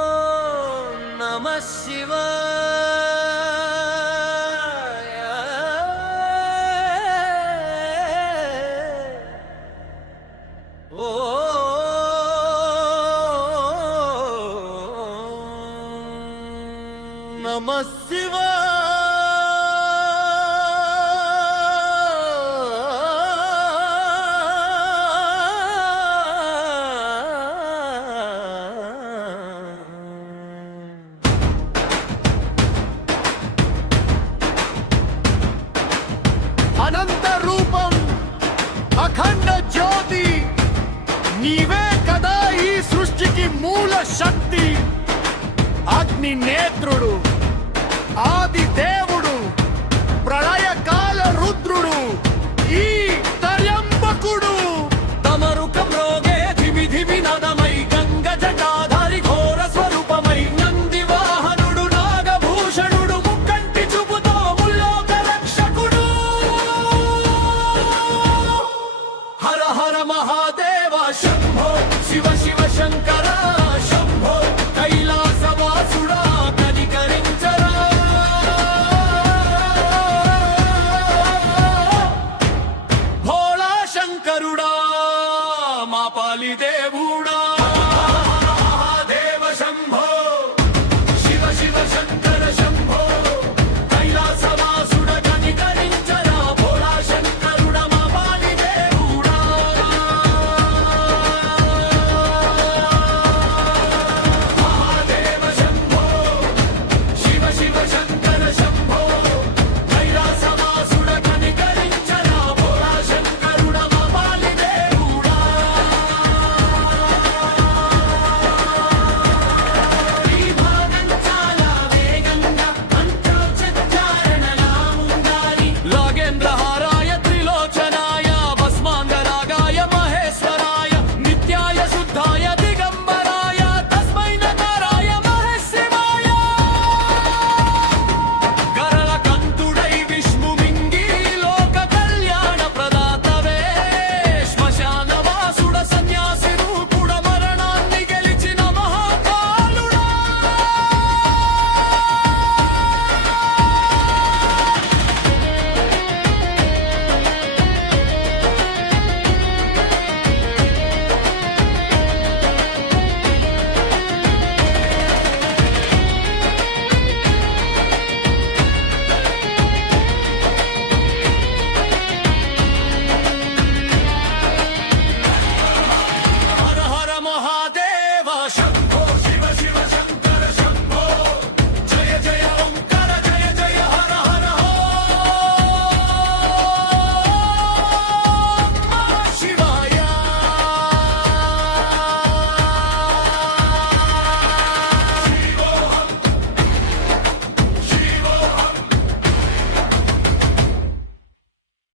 ఓం నమః శివాయ. ఓం నమః శివాయ. అనంత రూపం అఖండ జ్యోతి నీవే కదా ఈ సృష్టికి మూల శక్తి. అగ్ని నేత్రుడు, ఆది దేవుడు, ప్రళయకాల రుద్రుడు, ఈ త్రయంబకుడు. తమరుకం రోగే ధిమి ధిమి నదమై గంగ జటాధారి ఘోర స్వరూపమై నంది వాహనుడు నాగభూషణుడు ముక్కంటి చూపుతో ముల్లోక రక్షకుడు. హర హర మహాదేవ శంభో శివ శివ శంకర శంభో కైలాసవాసుడా కనికరించరా. భోళా శంకరుడా మా పాలి దేవుడా.